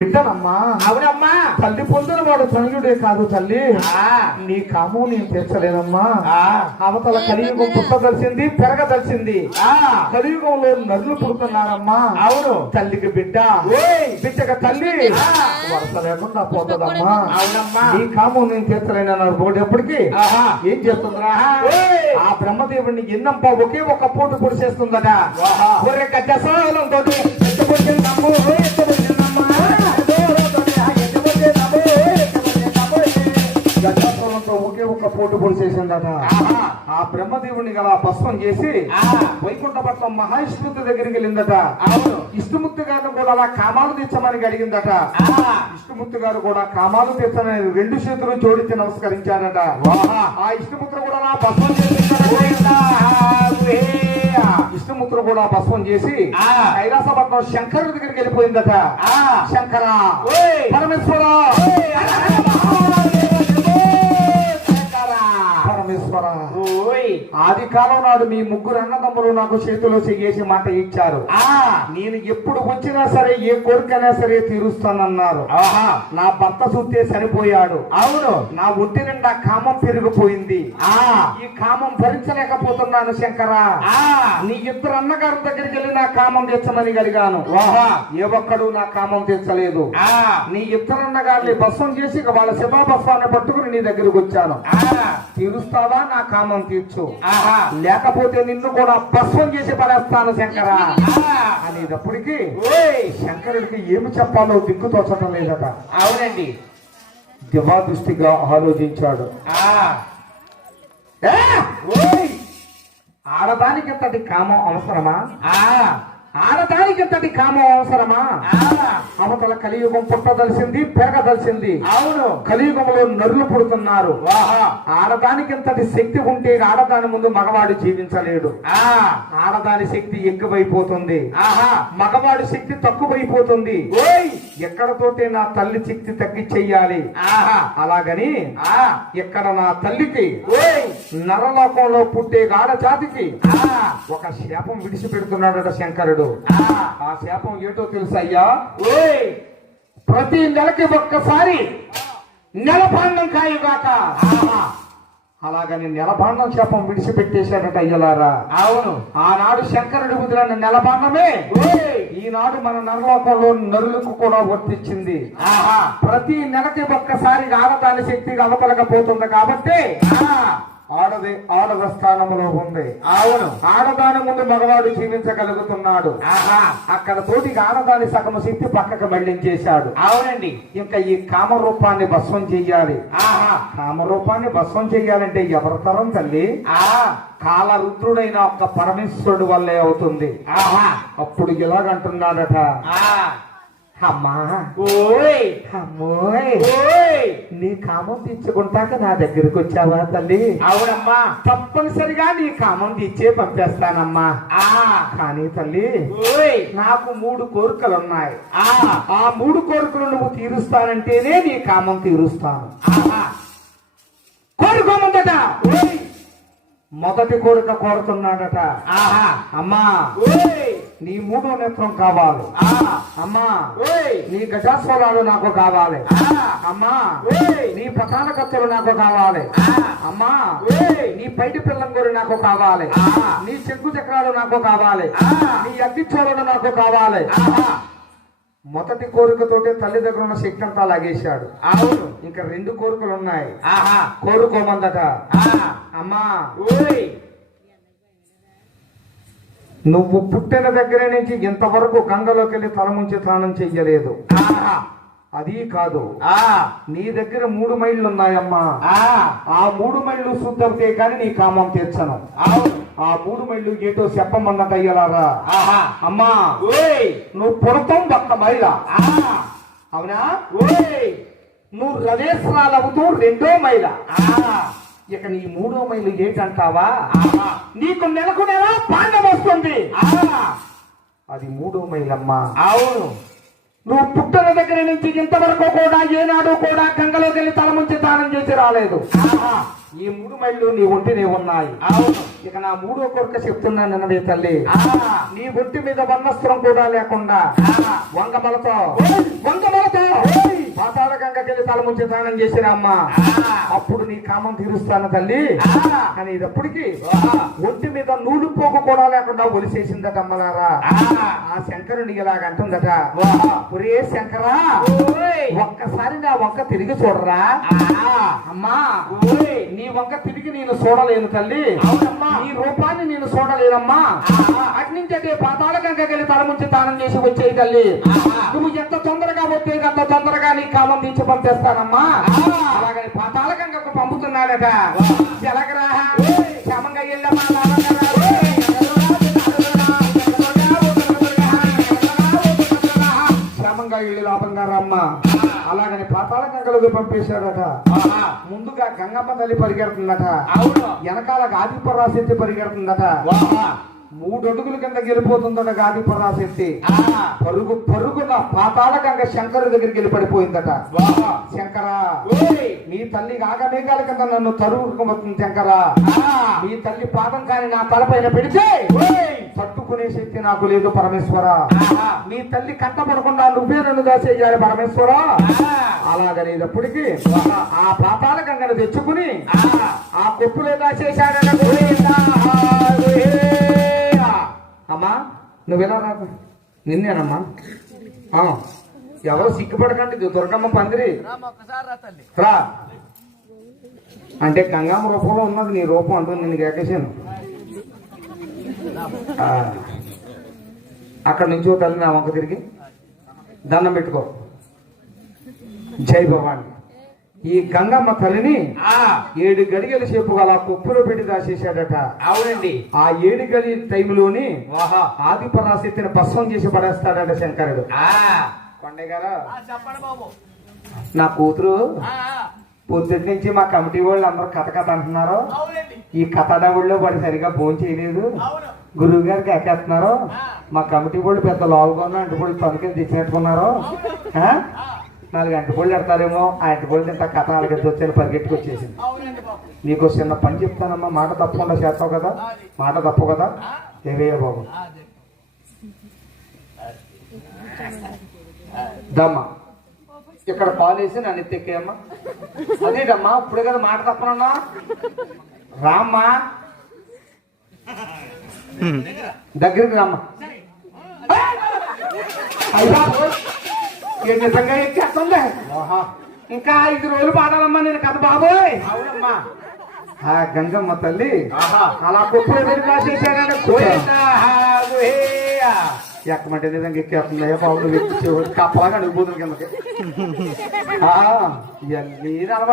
బిడ్డనమ్మా. అవునమ్మా. తల్లి పొందిన వాడు తనయుడే కాదు తల్లి. ఆ, నీ కాము నేను తీర్చలేనమ్మా. ఆ, అవతల కలియుగం పుట్టదలిసింది పెరగదలిసింది. ఆ, కలియుగంలో నరులు పుడుతున్నారమ్మా. అవును. తల్లికి బిడ్డ. బిడ్డగా తల్లి. వరస లేకుండా పోతుందమ్మా. అవునమ్మా. నీ కాము నేను తీర్చలేనన్నారు పోటప్పటికి ఆహా. ఏం చేస్తుందిరా. ఆ బ్రహ్మదేవుడిని ఎన్నంప? ఒకే ఒక పూట పొడిచేస్తుందట. ఒరే గజసాలంతో ఎత్తుకొచ్చిందమ్మో ఎత్తుకొచ్చిందమ్మా ఆహా. ఆ బ్రహ్మదేవుని గల భస్మం చేసి వైకుంఠ పట్ల మహావిష్ణుమూర్తి దగ్గరికి వెళ్ళిందట అవును విష్ణుమూర్తి గారిని కూడా అలా కామాలు తీర్చమని అడిగిందట ఆ, విష్ణుమూర్తి గారు కూడా కామాలు తీర్చని రెండు చేతులు జోడించి నమస్కరించాడట ఆహా. ఆ విష్ణుమూర్తి కూడా అలా భస్మం చేసిందట. విష్ణుమూర్తులు కూడా భస్మం చేసి ఆ. కైలాసపట్నం శంకరుడి దగ్గరికి వెళ్ళిపోయిందట ఆ, శంకర ఓయ్. పరమేశ్వర ఆది కాలం నాడు మీ ముగ్గురు అన్నదమ్ములు నాకు చేతిలో చెయ్యేసి మాట ఇచ్చారు. ఆ, నేను ఎప్పుడు వచ్చినా సరే ఏ కోరికైనా సరే తీరుస్తానన్నారు. ఆహా. నా భర్త చూస్తే సరిపోయాడు. అవును. నా ఒంటి నిండా కామం పెరిగిపోయింది. ఆ, ఈ కామం భరించలేకపోతున్నాను శంకర. ఆ, నీ ఇద్దరు అన్నగారి దగ్గరికి వెళ్ళి నా కామం తెచ్చమని అడిగాను. ఆహా. ఏ ఒక్కడు నా కామం తెచ్చలేదు. ఆ, నీ ఇద్దరు అన్నగారిని భస్వం చేసి వాళ్ళ శివా భస్వాన్ని పట్టుకుని నీ దగ్గరికి వచ్చాను. ఆ, తీరుస్తావా? నా కామం తీర్చు. ఆహా. లేకపోతే నిన్ను కూడా భస్వం చేసి పడేస్తాను శంకర. అనేటప్పటికి శంకరుడికి ఏమి చెప్పాలో దిక్కు తోచటం లేదట. అవునండి. దివా దృష్టిగా ఆలోచించాడు! ఆడదానికి ఇంతటి కామం అవసరమా? ఆ, ఆడదానికి ఇంతటి కామం అవసరమా? అవతల కలియుగం పుట్టదలిసింది పెరగదలిసింది అవును. కలియుగంలో నరులు పుడుతున్నారు. ఆహా. ఆడదానికి ఇంతటి శక్తి ఉంటే ఆడదాని ముందు మగవాడు జీవించలేడు. ఆ, ఆడదాని శక్తి ఎక్కువైపోతుంది. ఆహా. మగవాడి శక్తి తక్కువైపోతుంది. ఓయ్, ఎక్కడతోటే నా తల్లి శక్తి తగ్గించెయ్యాలి ఆహా. అలాగని ఆ, ఇక్కడ నా తల్లికి నరలోకంలో పుట్టే గాఢ జాతికి ఒక శాపం విడిచిపెడుతున్నాడట శంకరుడు. ఆ, శాపం ఏటో తెలుసయ్యా? ప్రతి నెలకి ఒక్కసారి నెలభాండం కాయుగాక. ఆహా. అలాగని నెలభాండం శాపం విడిచిపెట్టేశాడట అయ్యలారా. అవును. ఆనాడు శంకరుడి కుదిరిన నెలభాండమే. ఈనాడు మన నరలోకంలో నరులకు కూడా వర్తించింది ఆహా. ప్రతి నెలకి ఒక్కసారి ఆడదాని శక్తిగా అవతలకపోతుంది కాబట్టి ఆడది ఆడద స్థానంలో ఉంది. అవును. ఆడదాని ముందు మగవాడు జీవించగలుగుతున్నాడు. ఆహా. అక్కడ తోటికి ఆడదాని సగం శక్తి పక్కకు మళ్ళించేశాడు. అవునండి. ఇంకా ఈ కామరూపాన్ని భస్మం చెయ్యాలి ఆహా. కామరూపాన్ని భస్మం చెయ్యాలంటే ఎవరి తరం తల్లి? ఆ, కాలరుద్రుడైన ఒక్క పరమేశ్వరుడు వల్లే అవుతుంది. ఆహా. అప్పుడు ఇలాగంటున్నాడట. ఆ, అమ్మా. ఓయ్, అమ్మోయ్. ఓయ్. నీ కామం తీర్చుకుంటాక నా దగ్గరికి వచ్చావా తల్లి? అవునమ్మా. తప్పనిసరిగా నీ కామం తీర్చే పంపేస్తానమ్మా. ఆ, కానీ తల్లి ఓయ్, నాకు మూడు కోరికలు ఉన్నాయి ఆ, ఆ మూడు కోరికలు నువ్వు తీరుస్తానంటేనే నీ కామం తీరుస్తాను. ఆహా. కోరుకోమందట ఓయ్! మొదటి కోరిక కోరుతున్నాడట. ఆహా. అమ్మా నీ మూడో నేత్రం కావాలి. అమ్మా నీ గజాస్వరాలు నాకు కావాలి. అమ్మా నీ పతాన కత్తులు నాకు కావాలి. అమ్మా నీ పైటి పిల్లంగూరు నాకు కావాలి. నీ చెక్కు చక్రాలు నాకు కావాలి. నీ అగ్గి చోరుడు నాకు కావాలి. మొదటి కోరికతోటే తల్లి దగ్గర ఉన్న శక్తి అంతా లాగేశాడు. అవును. ఇంకా రెండు కోరికలు ఉన్నాయి ఆహా. కోరుకోమందట. అమ్మా. ఓయ్, నువ్వు పుట్టిన దగ్గర నుంచి ఇంతవరకు గంగలోకి వెళ్ళి తల ముంచి స్నానం చెయ్యలేదు. ఆహా. అది కాదు. ఆ, నీ దగ్గర మూడు మైళ్ళు ఉన్నాయమ్మా ఆ, ఆ మూడు మైళ్ళు శుద్ధవుతే కానీ నీ కామం తీర్చను. ఆ మూడు మైళ్ళు ఏటో చెప్పమన్నట అయ్యలారా? ఆహా. అమ్మా ఓయ్, నువ్వు పుడతాం ఒక్క మైల. అవునా? ఓయ్, నువ్వు రవేశ్వరాలవుతూ రెండో మైల. ఇక నీ మూడో మైలు ఏంటంటావా. నీకు నెలకు నెల పాండం వస్తుంది అది మూడో మైలమ్మా. అవును. నువ్వు పుట్టిన దగ్గర నుంచి ఇంతవరకు కూడా ఏనాడు కూడా గంగలోకి వెళ్ళి తల ముంచి దానం చేసి రాలేదు. ఈ మూడు మైళ్ళు నీ ఒంటినే ఉన్నాయి. ఇక నా మూడో కొరక చెప్తున్నాను అన్నదే తల్లి. నీ ఒంటి మీద వన్నస్త్రం కూడా లేకుండా ఆ. వంగమలతో ఓయ్. వంగమలతో తల ముంచి స్నానం చేసిరమ్మా ఆ. అప్పుడు నీ కామం తీరుస్తాను తల్లి ఆ. కానీ ఇదప్పటికి ఆహా. ఒంటి మీద నూలు పోగు కూడా లేకుండా ఒలిసేసిందట అమ్మలారా ఆ. శంకరుని ఇలాగంటుందట. ఒరే శంకరా. ఒక్కసారి నా వంక తిరిగి చూడరా ఆ. అమ్మా ఓయ్. నీ వంక తిరిగి నేను చూడలేను తల్లి. నీ రూపాన్ని నేను చూడలేనమ్మా. అటు నుంచి అటే పాతాళ గంగకెళ్ళి తల ముంచి దానం చేసి వచ్చేయి తల్లి. నువ్వు ఎంత తొందరగా వచ్చే అంత తొందరగా నీ కామం తీర్చి పంపిస్తానమ్మా. అలాగని పాతాళ గంగకు పంపుతున్నాడట ఓయ్. క్షమంగా వెళ్ళమ్మా. క్షేమంగా ఇల్లు లాభంగా రమ్మ అలాగని పాతాళ గంగలకు పంపేశాడట. ముందుగా గంగమ్మ తల్లి పరిగెడుతుందట అవును వెనకాల గాదిపరాశక్తి పరిగెడుతుందట. మూడు అడుగుల కింద గెలిపోతుందట గాదిపరాశక్తి ఆహా. పరుగు పరుగున పాతాళ గంగ శంకరు దగ్గరికి వెళ్ళి పడిపోయిందట ఆహా. శంకరా. మీ తల్లి కాగమేఘాల కింద నన్ను తరుగుకుపోతుంది శంకరా. మీ తల్లి పాదం కాని నా తలపైన పెడితే. తట్టుకునే శక్తి నాకు లేదు పరమేశ్వర. మీ తల్లి కట్టపడకుండా నువ్వే నన్ను దాచేయాలి పరమేశ్వర. అలాగనేటప్పటికి ఆ పాతాళ గంగను తెచ్చుకుని. ఆ కొప్పులే దాచేశాడట నువ్వెలా రాకు నిన్నేనమ్మా. ఎవరో ఎవరు సిగ్గుపడకండి దుర్గమ్మ పందిరి. రా. అంటే గంగమ్మ రూపంలో ఉన్నది నీ రూపం అంటుంది నేను కేకేశాను అక్కడ నుంచి తల్లి నా వంక తిరిగి దండం పెట్టుకో. జై భవాని. ఈ గంగమ్మ తల్లిని ఆ. ఏడు గడిగల సేపు గల కుప్పులో పెట్టి దాచేశాడట. అవునండి. ఆ ఏడు గడి టైంలోని ఆహా. ఆది పరాశక్తిని భస్మం చేసి పడేస్తాడట శంకరుడు. ఆ. కొండే గారు ఆ, చెప్పండి బాబు. నా కూతురు. పొద్దుటి నుంచి మా కమిటీ వాళ్ళు అందరూ కథ కథ అంటున్నారు. ఈ కథ డబుల్లో వాడు సరిగా ఫోన్ చేయలేదు. గురువు గారికి ఎక్కేస్తున్నారు మా కమిటీ వాళ్ళు పెద్ద లావుగా ఉన్న అంటుకోళ్ళు తనకి తెచ్చినట్టుకున్నారు. నాలుగు అంటుకోళ్ళు పెడతారేమో ఆ అంటుకోళ్ళు తింటా కథ నాలుగు వచ్చాను పరిగెట్టుకు వచ్చేసింది. నీకు చిన్న పని చెప్తానమ్మా మాట తప్పకుండా చేస్తావు కదా? మాట తప్పు కదా? ఏవయ్య బాబు. అదే. దమ్మా. ఇక్కడ పాలేసి నన్ను ఎత్తెక్కేయమ్మా. అదేటమ్మా ఇప్పుడే కదా మాట తప్పనన్నా? రామ్మా. దగ్గరికి రామ్మా. అయ్యా. ఏ నిజంగా ఎక్కేస్తుంది ఇంకా ఐదు రోజులు పాడాలమ్మా నేను కథ బాబోయ్. అవునమ్మా. ఆ గంగమ్మ తల్లి. అలా గోహేయా. ఎక్కమంటే నిజంగా ఎక్కేస్తున్నాయా బాబు కప్పలాగా అడుగుపోతుంది కిందకి. ఇవన్నీ అలవాటు